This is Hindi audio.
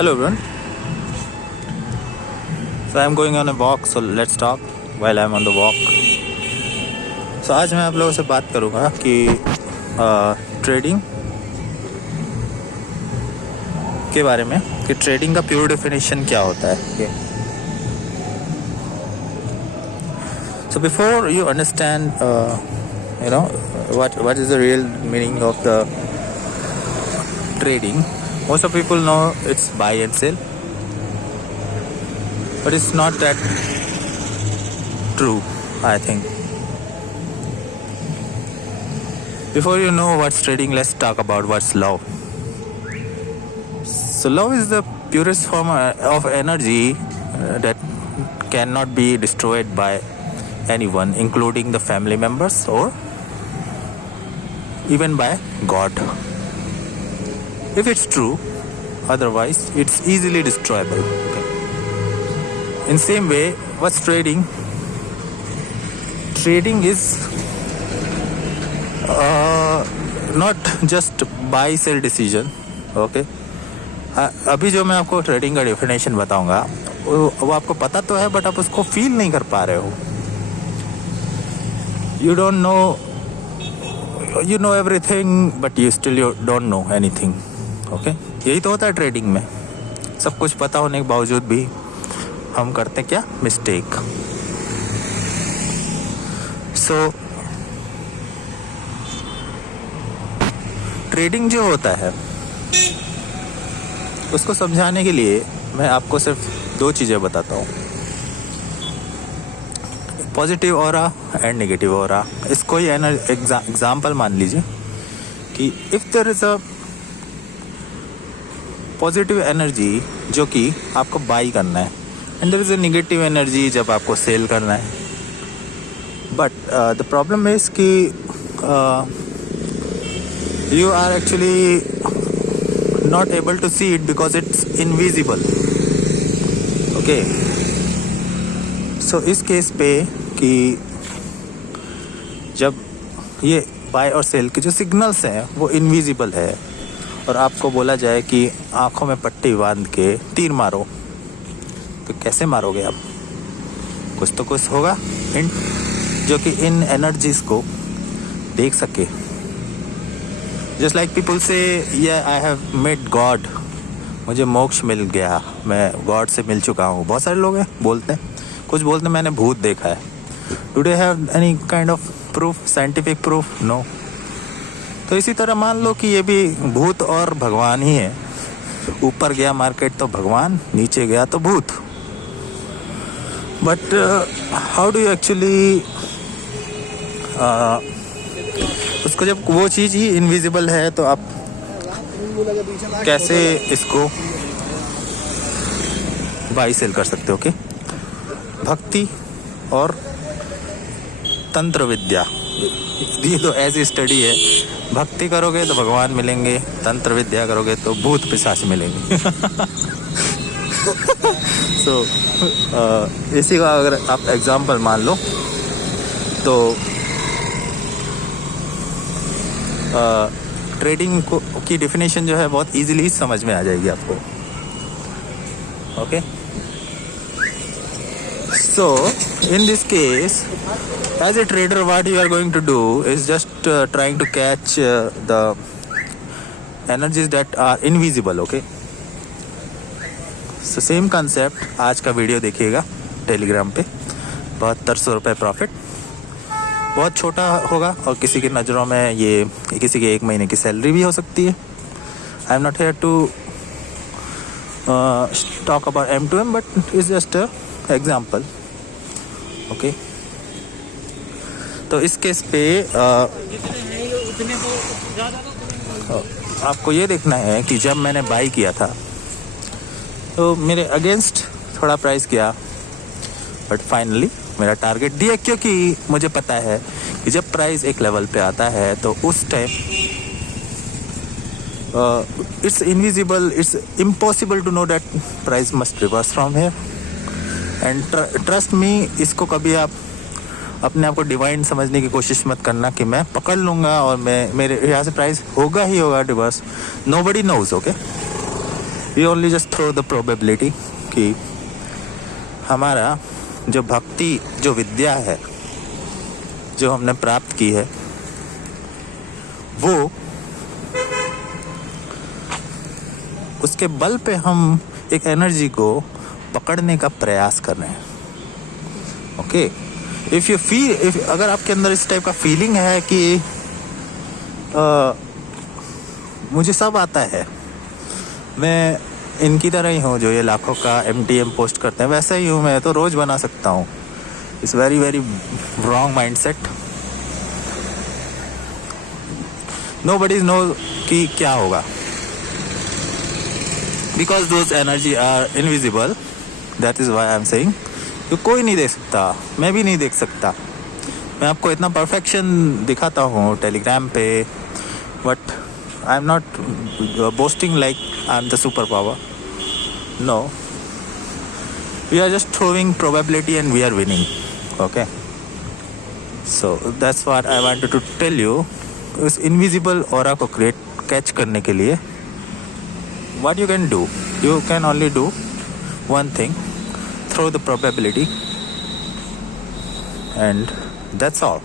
Hello everyone. So I am going on a walk, so let's talk while I am on the walk. So आज मैं आप लोगों से बात करूँगा कि ट्रेडिंग के बारे में, कि ट्रेडिंग का प्योर डेफिनेशन क्या होता है. So before you understand what is the real meaning of the trading, most of people know it's buy and sell, but it's not that true, I think. Before you know what's trading, let's talk about what's love. So love is the purest form of energy that cannot be destroyed by anyone, including the family members or even by God. If it's true, otherwise it's easily destroyable. In same way, what's trading? Trading is not just buy sell decision. Okay. अभी जो मैं आपको ट्रेडिंग का डेफिनेशन बताऊंगा वो आपको पता तो है, बट आप उसको फील नहीं कर पा रहे हो. You don't know, you know everything, but you still don't know anything. Okay? यही तो होता है ट्रेडिंग में. सब कुछ पता होने के बावजूद भी हम करते क्या? मिस्टेक. सो ट्रेडिंग जो होता है उसको समझाने के लिए मैं आपको सिर्फ दो चीज़ें बताता हूँ. Positive aura and negative aura. इसको ही एग्जाम्पल मान लीजिए कि if there is a positive energy जो कि आपको बाई करना है, and there is a negative energy जब आपको सेल करना है. बट द प्रॉब्लम इज़ कि you are actually not able to see it because it's invisible. Okay. So इस केस पे कि जब ये बाय और सेल के जो सिग्नल्स हैं वो इनविजिबल है और आपको बोला जाए कि आंखों में पट्टी बांध के तीर मारो, तो कैसे मारोगे आप? कुछ तो कुछ होगा हिंट जो कि इन एनर्जीज को देख सके. Just like people say, yeah, I have met God. मुझे मोक्ष मिल गया, मैं गॉड से मिल चुका हूँ. बहुत सारे लोग हैं बोलते हैं, कुछ बोलते हैं मैंने भूत देखा है. Do they have any kind of proof, scientific proof? No. तो इसी तरह मान लो कि ये भी भूत और भगवान ही है. ऊपर गया मार्केट तो भगवान, नीचे गया तो भूत. But how do you actually उसको, जब वो चीज़ ही इनविजिबल है तो आप कैसे इसको बाई सेल कर सकते हो? ओके. भक्ति और तंत्र विद्या, ये तो ऐसी स्टडी है. भक्ति करोगे तो भगवान मिलेंगे, तंत्र विद्या करोगे तो भूत पिशाच मिलेंगे. सो इसी का अगर आप एग्जाम्पल मान लो तो ट्रेडिंग की डेफिनेशन जो है बहुत इजीली समझ में आ जाएगी आपको. Okay. So in this case, as a trader what you are going to do is just trying to catch the energies that are invisible. Okay. So same concept आज का वीडियो देखिएगा टेलीग्राम पे. 7200 रुपये प्रॉफिट. बहुत छोटा होगा और किसी की नज़रों में ये किसी के 1 महीने की सैलरी भी हो सकती है. I am not here to talk about M2M, but it's just a example. Okay. तो इस केस पे आपको ये देखना है कि जब मैंने बाई किया था तो मेरे अगेंस्ट थोड़ा प्राइस गया, बट फाइनली मेरा टारगेट दिया, क्योंकि मुझे पता है कि जब प्राइस एक लेवल पे आता है तो उस time it's invisible, it's impossible to know that price must reverse from here. And trust me, इसको कभी आप अपने आप को डिवाइन समझने की कोशिश मत करना कि मैं पकड़ लूँगा और मैं मेरे यहाँ से प्राइस होगा ही होगा reverse. Nobody knows. Okay. We only just throw the probability कि हमारा जो भक्ति, जो विद्या है, जो हमने प्राप्त की है, वो उसके बल पे हम एक एनर्जी को पकड़ने का प्रयास कर रहे हैं. Okay, if you feel, if अगर आपके अंदर इस टाइप का फीलिंग है कि मुझे सब आता है, मैं इनकी तरह ही हूँ जो ये लाखों का MTM पोस्ट करते हैं, वैसे ही हूँ मैं, तो रोज बना सकता हूँ. It's very very wrong mindset. Nobody know कि क्या होगा, because those energy are invisible. That is why I am saying कि कोई नहीं देख सकता, मैं भी नहीं देख सकता. मैं आपको इतना परफेक्शन दिखाता हूँ टेलीग्राम पे, but I am not boasting like I am the super power. No, we are just throwing probability and we are winning. Okay, so that's what I wanted to tell you. इस इनविजिबल ऑरा को कैच करने के लिए what you can do, you can only do one thing, throw the probability, and that's all.